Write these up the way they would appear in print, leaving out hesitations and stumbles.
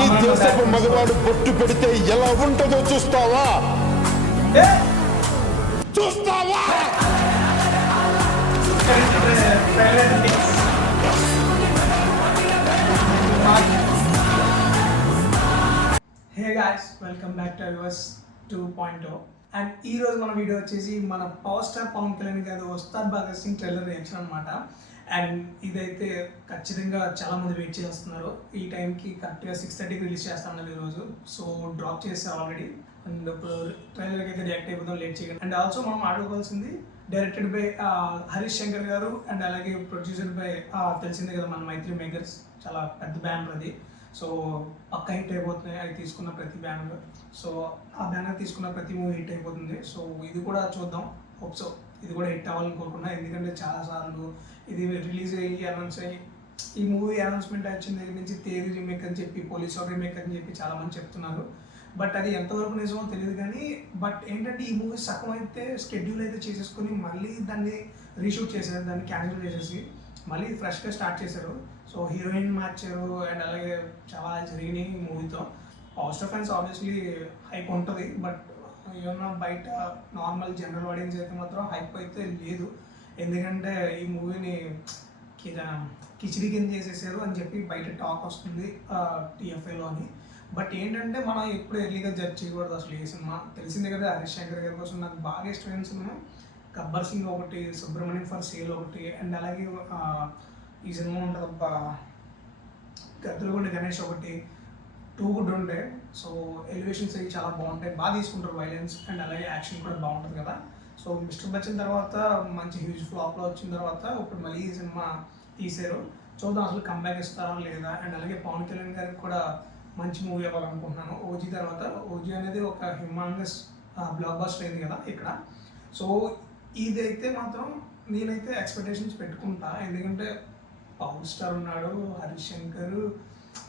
ఈ దేశపు మగవాడు పొట్టు పెడితే ఎలా ఉంటుందో చూస్తావా? Hey guys, welcome back to yours 2.0. And ఈ రోజు మన వీడియో వచ్చేసి మన పవర్ స్టార్ పవన్ కళ్యాణ్ గారు ఉస్తాద్ భగత్ సింగ్ ట్రైలర్ రియాక్షన్ అనమాట. అండ్ ఇదైతే ఖచ్చితంగా చాలా మంది వెయిట్ చేస్తున్నారు. ఈ టైంకి కరెక్ట్గా 6:30కి రిలీజ్ చేస్తాను ఈరోజు. సో డ్రాప్ చేసాను ఆల్రెడీ. అండ్ ఇప్పుడు ట్రైలర్కి అయితే రియాక్ట్ అయిపోతాం, లేట్ చేయగలం. అండ్ ఆల్సో మనం ఆడుకోవాల్సింది డైరెక్టెడ్ బై హరీష్ శంకర్ గారు అండ్ అలాగే ప్రొడ్యూసర్ బై తెలిసిందే కదా మన మైత్రి మేకర్స్, చాలా పెద్ద బ్యానర్ అది. సో పక్క హిట్ అయిపోతున్నాయి అది తీసుకున్న ప్రతి బ్యానర్. సో ఆ బ్యానర్ తీసుకున్న ప్రతి మూవీ హిట్ అయిపోతుంది. సో ఇది కూడా చూద్దాం, హోప్ సో ఇది కూడా హిట్ అవ్వాలని కోరుకున్నా. ఎందుకంటే చాలాసార్లు ఇది రిలీజ్ అయ్యి అనౌన్స్ అయ్యి ఈ మూవీ అనౌన్స్మెంట్ వచ్చిన దగ్గర నుంచి తేరీ రీమేక్ అని చెప్పి పోలీస్ రీమేక్ అని చెప్పి చాలామంది చెప్తున్నారు. బట్ అది ఎంతవరకు నిజమో తెలియదు. కానీ బట్ ఏంటంటే ఈ మూవీ సగం అయితే స్కెడ్యూల్ అయితే చేసేసుకొని మళ్ళీ దాన్ని రీషూట్ చేశారు, దాన్ని క్యాన్సిల్ చేసేసి మళ్ళీ ఫ్రెష్గా స్టార్ట్ చేశారు. సో హీరోయిన్ మార్చారు అండ్ అలాగే చాలా జరిగినాయి ఈ మూవీతో. పాజిటివ్ ఫ్యాన్స్ ఆబ్వియస్లీ హైప్ ఉంటుంది, బట్ ఏమన్నా బయట నార్మల్ జనరల్ ఆడియన్స్ అయితే మాత్రం హైప్ అయితే లేదు. ఎందుకంటే ఈ మూవీని కిచిడి కింద చేసేసారు అని చెప్పి బయట టాక్ వస్తుంది టీఎఫ్ఐలోని. బట్ ఏంటంటే మనం ఎప్పుడు ఎర్లీగా జడ్జ్ చేయకూడదు. అసలు ఈ సినిమా తెలిసిందే కదా, హరీష్ శంకర్ గారి కోసం నాకు బాగా ఇష్టమైన సినిమా గబ్బర్ సింగ్ ఒకటి, సుబ్రహ్మణ్యం ఫర్ సేల్ ఒకటి, అండ్ అలాగే ఈ సినిమా ఉంటుంది గద్దలగొండ గణేష్ ఒకటి, 2 కూడా ఉంటాయి. సో ఎలివేషన్స్ అవి చాలా బాగుంటాయి, బాగా తీసుకుంటారు వైలెన్స్ అండ్ అలాగే యాక్షన్ కూడా బాగుంటుంది కదా. సో మిస్టర్ బచ్చన్ తర్వాత మంచి హ్యూజ్ ఫ్లాప్లో వచ్చిన తర్వాత ఇప్పుడు మళ్ళీ ఈ సినిమా తీసారు. చూద్దాం అసలు కంబ్యాక్ ఇస్తారా లేదా. అండ్ అలాగే పవన్ కళ్యాణ్ గారికి కూడా మంచి మూవీ అవ్వాలనుకుంటున్నాను. ఓజీ తర్వాత ఓజీ అనేది ఒక హ్యూమాంగస్ బ్లాక్ బస్టర్ అయింది కదా ఇక్కడ. సో ఇదైతే మాత్రం నేనైతే ఎక్స్పెక్టేషన్స్ పెట్టుకుంటా. ఎందుకంటే పవర్ స్టార్ ఉన్నాడు, హరీష్ శంకర్,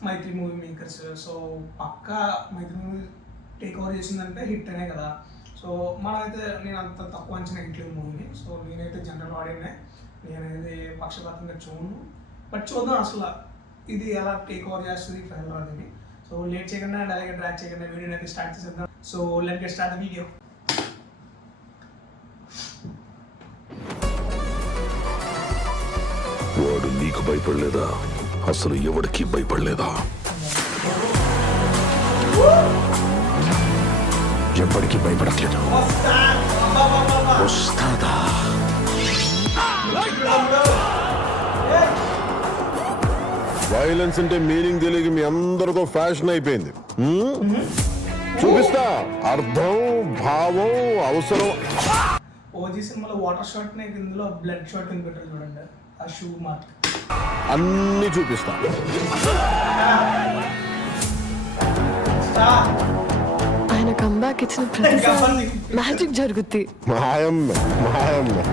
మైత్రి మూవీ మేకర్స్. సో పక్కా మైత్రి మూవీ టేక్ ఓవర్ చేసిందంటే హిట్ అనే కదా. సో మనమైతే నేను అంత తక్కువ అంచనా ఇట్లేదు మూవీని. సో నేనైతే జనరల్ ఆడియనే, నేనైతే పక్షపాతంగా చూడను. బట్ చూద్దాం అసలు ఇది ఎలా టేక్ ఓవర్ చేస్తుంది ట్రైలర్ అనేది. సో లేట్ చేయకుండా అండ్ అలాగే డ్రాక్ చేయకుండా వీడియోని అయితే స్టార్ట్ చేసేద్దాం. So let's get start the video. వాడు నీకు భయపడలేదా? అసలు ఎవడికి భయపడలేదా? ఎప్పటికీ భయపడట్లేదు. వస్తాదా? వైలెన్స్ అంటే మీనింగ్ తెలియక మీ అందరికీ ఫ్యాషన్ అయిపోయింది. చూపిస్తా అర్థం, భావం, అవసరం. ఓజీ సినిమాలో వాటర్ షాట్ ని ఇందులో బ్లడ్ షాట్ అని పెట్టారు చూడండి, ఆ షూ మార్క్ అన్ని చూపిస్తా. ఆయన కంబ్యాక్ ఇచ్చిన ప్రతిసారి మ్యాజిక్ జరుగుద్ది. మాయమ్మే మాయమ్మే.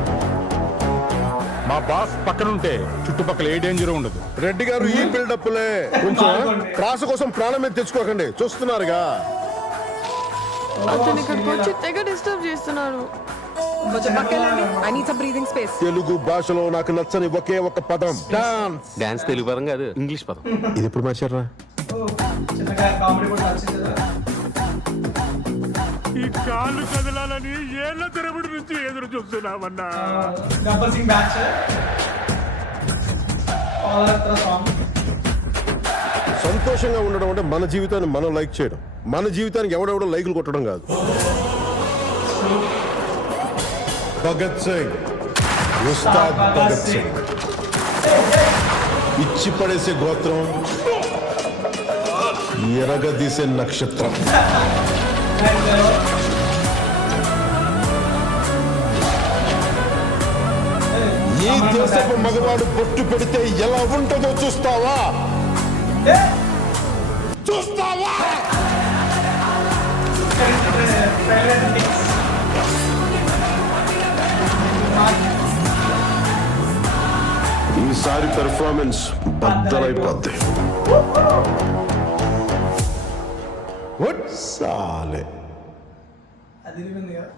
మా బాస్ పక్కనుంటే చుట్టుపక్కల ఏ డేంజర్ ఉండదు. రెడ్డి గారు ఈ బిల్డప్లే కొంచెం క్రాస్ కోసం ప్రాణం మీద తెచ్చుకోకండి, చూస్తున్నారుగా. అతను ఇక్కడికి వచ్చి తెగ డిస్టర్బ్ చేస్తున్నారు. కొంచెం పక్కనండి, I need some breathing space. Telugu భాషలో నాకు నచ్చని ఒకే ఒక పదం డాన్స్. డాన్స్ తెలుగు పదం కాదు, ఇంగ్లీష్ పదం. ఇది ఎప్పుడు మార్చారా? చిన్నగా కామెడీ కూడా వచ్చింది కదా. ఈ కాళ్ళు కదలాలని ఏళ్ళ తరబడి నుంచి ఎదురు చూస్తున్నామన్నా. Gabbar Singh batch song. సంతోషంగా ఉండడం అంటే మన జీవితాన్ని మనం లైక్ చేయడం, మన జీవితానికి ఎవడెవడో లైకులు కొట్టడం కాదు. భగత్ సింగ్, ఉస్తాద్ భగత్ సింగ్, ఇచ్చి పడేసే గోత్రం, ఎరగదీసే నక్షత్రం. ఈ దేశపు మగవాడు పొట్టు పెడితే ఎలా ఉంటుందో చూస్తావా? ఈసారి పెర్ఫార్మెన్స్ బద్దలైపోద్ది. సాలే అది ఉంది కదా.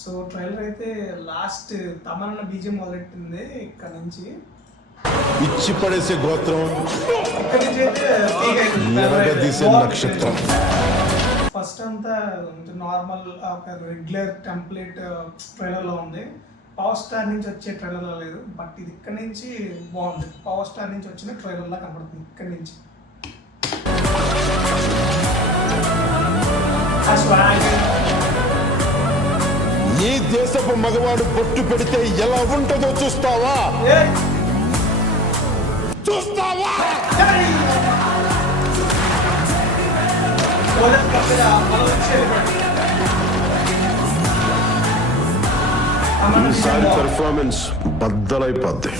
సో ట్రైలర్ అయితే లాస్ట్ తమన్న బీజం మొదలెట్టింది ఇక్కడ నుంచి. ఇచ్చి పడేసే గోత్రం ఇక్కడి నుంచి అయితే peak అయిపోతుంది. ఎరగదీసే బాగుంది. నక్షత్రం. ఫస్ట్ అంతా నార్మల్ రెగ్యులర్ టెంప్లెట్ ట్రైలర్లో ఉంది. పవర్ స్టార్ నుంచి వచ్చే ట్రైలర్లో లేదు, బట్ ఇది ఇక్కడ నుంచి బాగుంది. పవర్ స్టార్ నుంచి వచ్చిన ట్రైలర్లా కనపడుతుంది ఇక్కడ నుంచి. ఆ swag. నీ దేశపు మగవాడు బొట్టు పెడితే ఎలా ఉంటుందో చూస్తావా? ఏయ్! చూస్తావా? ఏయ్! పోలీస్ కట్టగా మనం వచ్చేది. ఈసారి పెర్ఫార్మెన్స్ బద్దలైపోద్ది.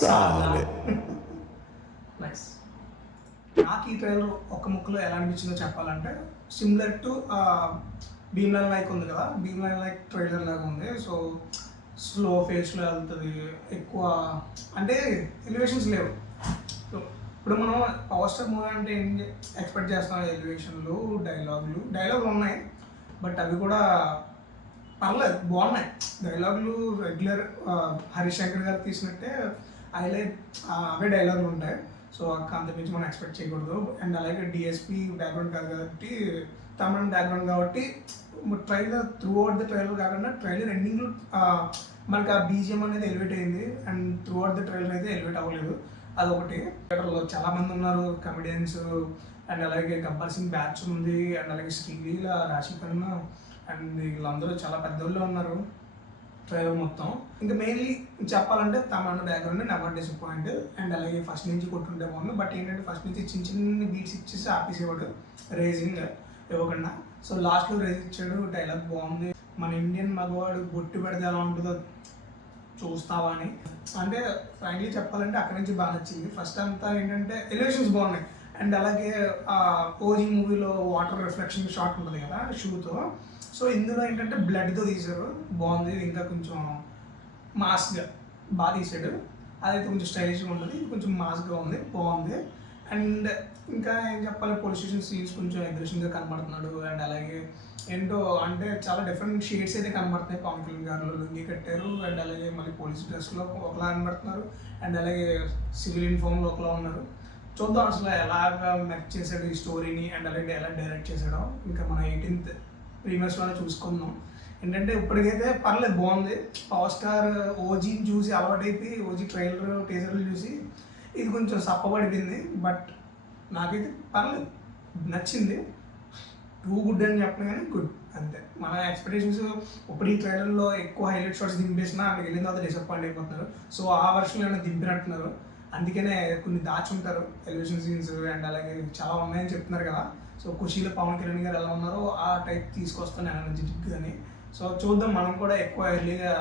సాలే. నైస్. నాకు ఈ ట్రైలర్ ఒక్క ముక్కలో ఎలా అనిపించిందో చెప్పాలంటే సిమిలర్ టు భీమ్లాన్ లైక్ ఉంది కదా, భీమ్లాన్ లైక్ ట్రైలర్ లాగా ఉంది. సో స్లో ఫేస్లో వెళ్తుంది, ఎక్కువ అంటే ఎలివేషన్స్ లేవు. సో ఇప్పుడు మనం పవర్ స్టార్ మూవీ అంటే ఏం ఎక్స్పెక్ట్ చేస్తాం? ఎలివేషన్లు, డైలాగులు ఉన్నాయి, బట్ అవి కూడా పర్లేదు, బాగున్నాయి. డైలాగులు రెగ్యులర్ హరీష్ శంకర్ గారు తీసినట్టే హైలైట్ అవే డైలాగులు ఉంటాయి. సో అంతమించి మనం ఎక్స్పెక్ట్ చేయకూడదు. అండ్ అలాగే డిఎస్పీ బ్యాక్గ్రౌండ్ కాబట్టి, తమిళ బ్యాక్గ్రౌండ్ కాబట్టి trailer through out the trailer కాకుండా ట్రైలర్ ఎండింగ్లో మనకి ఆ బీజిఎం అనేది ఎలివేట్ అయింది. And through out the trailer అయితే ఎలివేట్ అవ్వలేదు. అదొకటి. థియేటర్లో చాలామంది ఉన్నారు కమెడియన్స్. అండ్ అలాగే గబ్బర్ సింగ్ బ్యాచ్ ఉంది. అండ్ అలాగే శ్రీలీల, రాశి ఖన్నా అండ్ వీళ్ళందరూ చాలా పెద్దోళ్ళు ఉన్నారు ట్రైలర్ మొత్తం. ఇంకా మెయిన్లీ చెప్పాలంటే తమిళ బ్యాక్గ్రౌండ్ నెవర్ డిసప్పాయింట్. అండ్ అలాగే ఫస్ట్ నుంచి కొట్టుంటే బాగుంది, బట్ ఏంటంటే ఫస్ట్ నుంచి చిన్న చిన్న బీట్స్ ఇచ్చేసి ఆపేసేవాడు, రేజింగ్ ఇవ్వకుండా. సో లాస్ట్లో రేజ్ ఇచ్చాడు, డైలాగ్ బాగుంది. మన ఇండియన్ మగవాడు బొట్టు పెడితే ఎలా ఉంటుందో చూస్తావా అని. అంటే ఫ్రాంక్లీ చెప్పాలంటే అక్కడి నుంచి బాగా నచ్చింది. ఫస్ట్ అంతా ఏంటంటే ఎలివేషన్స్ బాగున్నాయి. అండ్ అలాగే ఓజీ మూవీలో వాటర్ రిఫ్లెక్షన్ షాట్ ఉంటుంది కదా షూతో, సో ఇందులో ఏంటంటే బ్లడ్తో తీశారు, బాగుంది. ఇంకా కొంచెం మాస్గా బాగా తీసాడు. అదైతే కొంచెం స్టైలిష్గా ఉంటుంది, ఇది కొంచెం మాస్గా ఉంది, బాగుంది. అండ్ ఇంకా ఏం చెప్పాలి, పోలీస్ స్టేషన్ సీన్స్ కొంచెం అగ్రెషన్గా కనబడుతున్నాడు. అండ్ అలాగే ఏంటో అంటే చాలా డిఫరెంట్ షేడ్స్ అయితే కనబడుతున్నాయి. పవన్ కళ్యాణ్ గారు లుంగి కట్టారు, అండ్ అలాగే మళ్ళీ పోలీస్ డ్రెస్లో ఒకలా కనబడుతున్నారు, అండ్ అలాగే సివిల్ యూనిఫామ్లో ఒకలా ఉన్నారు. చూద్దాం అసలు ఎలాగ మెచ్ చేశాడు ఈ స్టోరీని, అండ్ అలాగే ఎలా డైరెక్ట్ చేశాడో ఇంకా మన 18th ప్రీమియర్స్లోనే చూసుకుందాం. ఏంటంటే ఇప్పటికైతే పర్లేదు, బాగుంది. పవర్ స్టార్ ఓజీని చూసి అలవాటైపోయి ఓజీ ట్రైలర్ టీజర్లు చూసి ఇది కొంచెం సప్పబడిపోయింది, బట్ నాకైతే పర్లేదు, నచ్చింది. టూ గుడ్ అని చెప్పను కానీ గుడ్ అంతే. మన ఎక్స్పెక్టేషన్స్ ఇప్పుడు ఈ ట్రైలర్లో ఎక్కువ హైలైట్ షాట్స్ దింపేసినా అక్కడికి వెళ్ళిన తర్వాత డిసప్పాయింట్ అయిపోతున్నారు. సో ఆ వర్షన్లో ఏమైనా దింపినట్టున్నారు, అందుకనే కొన్ని దాచుంటారు ఎలివేషన్ సీన్స్. అండ్ అలాగే చాలా ఉన్నాయని చెప్తున్నారు కదా. సో ఖుషీలో పవన్ కళ్యాణ్ గారు ఎలా ఉన్నారో ఆ టైప్ తీసుకొస్తాను ఎనర్జెటిక్ అని. సో చూద్దాం, మనం కూడా ఎక్కువ ఎర్లీగా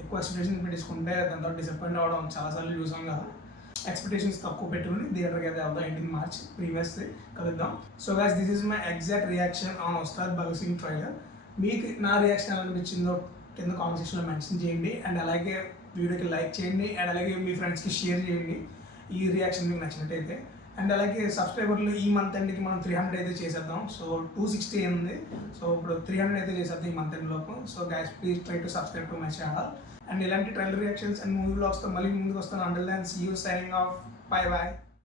ఎక్కువ ఎక్స్పెక్టేషన్ పెట్టించుకుంటే దాని తర్వాత డిసప్పాయింట్ అవ్వడం చాలాసార్లు చూసాం కదా. ఎక్స్పెక్టేషన్స్ తక్కువ పెట్టుకుని థియేటర్కి అయితే వెళ్దాం. 18 March ప్రీవియస్ కలుద్దాం. So guys, this is my exact reaction on Ustaad Bhagat Singh trailer. మీకు నా రియాక్షన్ ఎలా అనిపించిందో కింద కామెంట్ సెక్షన్లో మెన్షన్ చేయండి. అండ్ అలాగే వీడియోకి లైక్ చేయండి, అండ్ అలాగే మీ ఫ్రెండ్స్కి షేర్ చేయండి ఈ రియాక్షన్ మీకు నచ్చినట్టయితే. అండ్ అలాగే సబ్స్క్రైబర్లు ఈ మంత్ ఎండ్కి మనం 300 అయితే చేసేద్దాం. సో 260 ఉంది, సో ఇప్పుడు 300 అయితే చేసేద్దాం ఈ మంత్ ఎండ్ లోపు. So guys, please try to subscribe to my channel. And ఇలాంటి ట్రైలర్ రియాక్షన్స్ అండ్ మూవీ వ్లాగ్స్తో మళ్ళీ ముందుకు వస్తాను. Until then see you, signing off, bye bye.